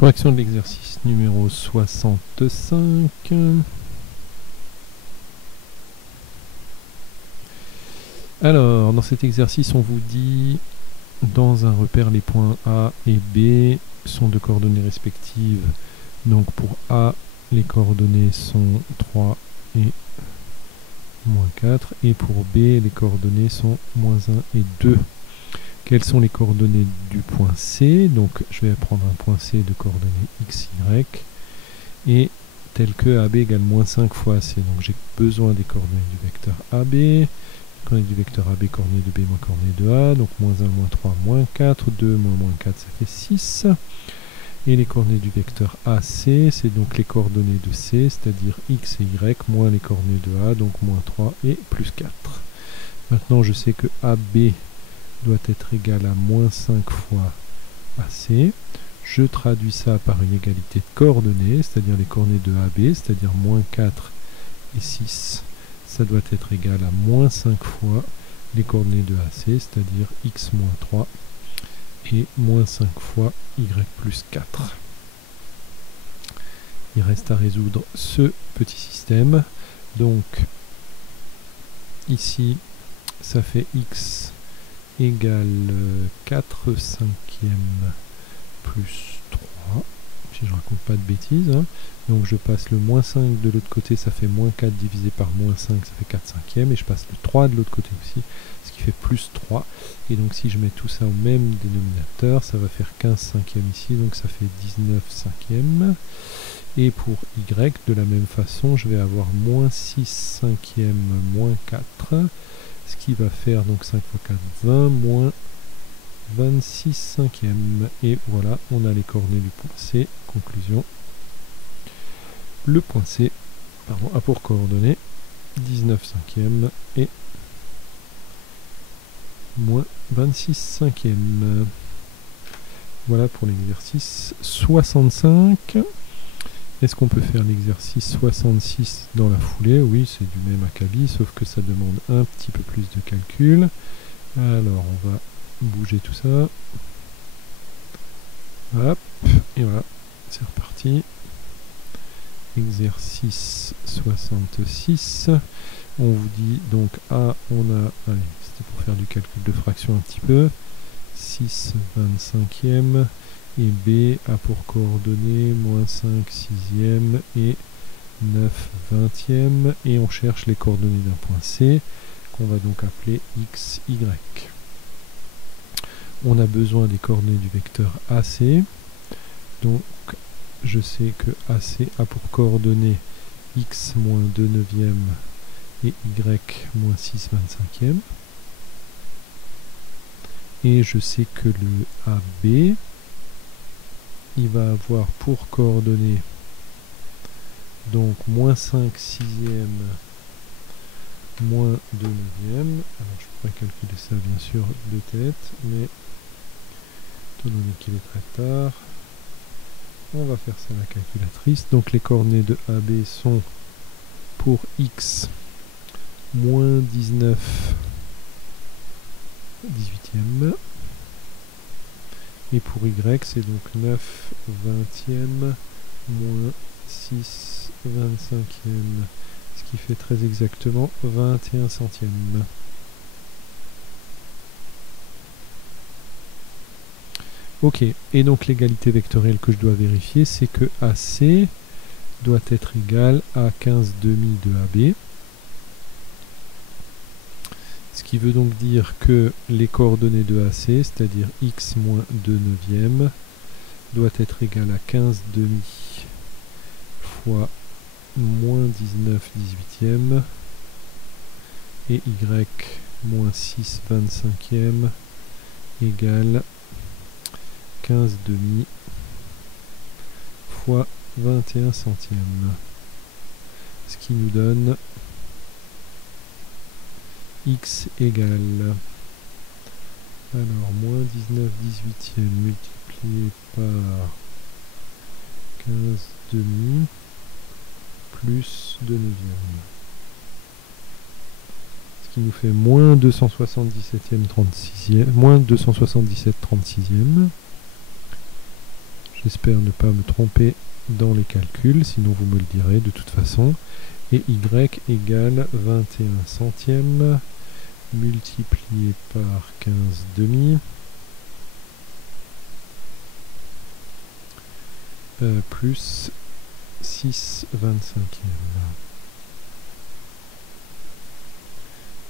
Correction de l'exercice numéro 65. Alors, dans cet exercice, on vous dit, dans un repère, les points A et B sont de coordonnées respectives. Donc pour A, les coordonnées sont 3 et moins 4. Et pour B, les coordonnées sont moins 1 et 2. Quelles sont les coordonnées du point C? Donc je vais prendre un point C de coordonnées x, y. Et tel que AB égale moins 5 fois C. Donc j'ai besoin des coordonnées du vecteur AB. Les coordonnées du vecteur AB, coordonnées de B moins coordonnées de A. Donc moins 1, moins 3, moins 4. 2 moins 4, ça fait 6. Et les coordonnées du vecteur AC, c'est donc les coordonnées de C, c'est-à-dire x et y, moins les coordonnées de A, donc moins 3 et plus 4. Maintenant, je sais que AB doit être égal à moins 5 fois AC. Je traduis ça par une égalité de coordonnées, c'est-à-dire les coordonnées de AB, c'est-à-dire moins 4 et 6. Ça doit être égal à moins 5 fois les coordonnées de AC, c'est-à-dire x moins 3 et moins 5 fois y plus 4. Il reste à résoudre ce petit système. Donc, ici, ça fait x égale 4 cinquièmes plus 3, si je raconte pas de bêtises. Hein. Donc je passe le moins 5 de l'autre côté, ça fait moins 4 divisé par moins 5, ça fait 4 cinquièmes. Et je passe le 3 de l'autre côté aussi, ce qui fait plus 3. Et donc si je mets tout ça au même dénominateur, ça va faire 15 cinquièmes ici, donc ça fait 19 cinquièmes. Et pour y, de la même façon, je vais avoir moins 6 cinquièmes moins 4, ce qui va faire donc 5 fois 4, 20, moins 26 cinquièmes. Et voilà, on a les coordonnées du point C. Conclusion. Le point C a pour coordonnées 19 cinquièmes et moins 26 cinquièmes. Voilà pour l'exercice 65. Est-ce qu'on peut faire l'exercice 66 dans la foulée? Oui, c'est du même acabit, sauf que ça demande un petit peu plus de calcul. Alors, on va bouger tout ça. Hop, et voilà, c'est reparti. Exercice 66. On vous dit donc A, on a, allez, c'était pour faire du calcul de fraction un petit peu, 6 25e, et B a pour coordonnées moins 5 sixième et 9 20e, et on cherche les coordonnées d'un point C, qu'on va donc appeler x, y. On a besoin des coordonnées du vecteur AC, donc je sais que AC a pour coordonnées x moins 2 neuvième et y moins 6 25e. Et je sais que le AB, il va avoir pour coordonnées donc moins 5 sixième moins 2 neuvième. Alors je pourrais calculer ça bien sûr de tête, mais étant donné qu'il est très tard, on va faire ça à la calculatrice. Donc les coordonnées de AB sont pour x moins 19 18e, et pour y c'est donc 9 20e moins 6 25e, ce qui fait très exactement 21 centièmes. Ok, et donc l'égalité vectorielle que je dois vérifier, c'est que AC doit être égal à 15 demi de AB. Ce qui veut donc dire que les coordonnées de AC, c'est-à-dire x moins 2 neuvième, doit être égal à 15 demi fois moins 19 18e, et y moins 6 25e égale 15 demi fois 21 centièmes, ce qui nous donne x égale, alors moins 19 18e multiplié par 15 demi plus 2 neuvième, ce qui nous fait moins 277e 36e, moins 277 36e. J'espère ne pas me tromper dans les calculs, sinon vous me le direz de toute façon. Et y égale 21 centièmes multiplié par 15 demi plus 6 25e.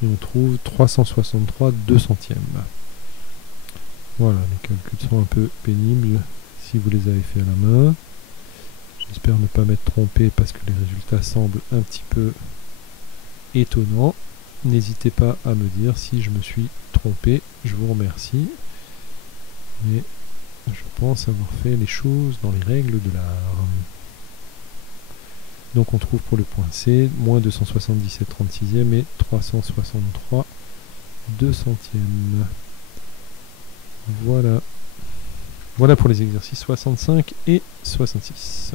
Et on trouve 363 2 centièmes. Voilà, les calculs sont un peu pénibles si vous les avez fait à la main. J'espère ne pas m'être trompé parce que les résultats semblent un petit peu étonnants. N'hésitez pas à me dire si je me suis trompé, je vous remercie. Mais je pense avoir fait les choses dans les règles de l'art. Donc on trouve pour le point C, moins 277 36e et 363 2 centièmes. Voilà. Voilà pour les exercices 65 et 66.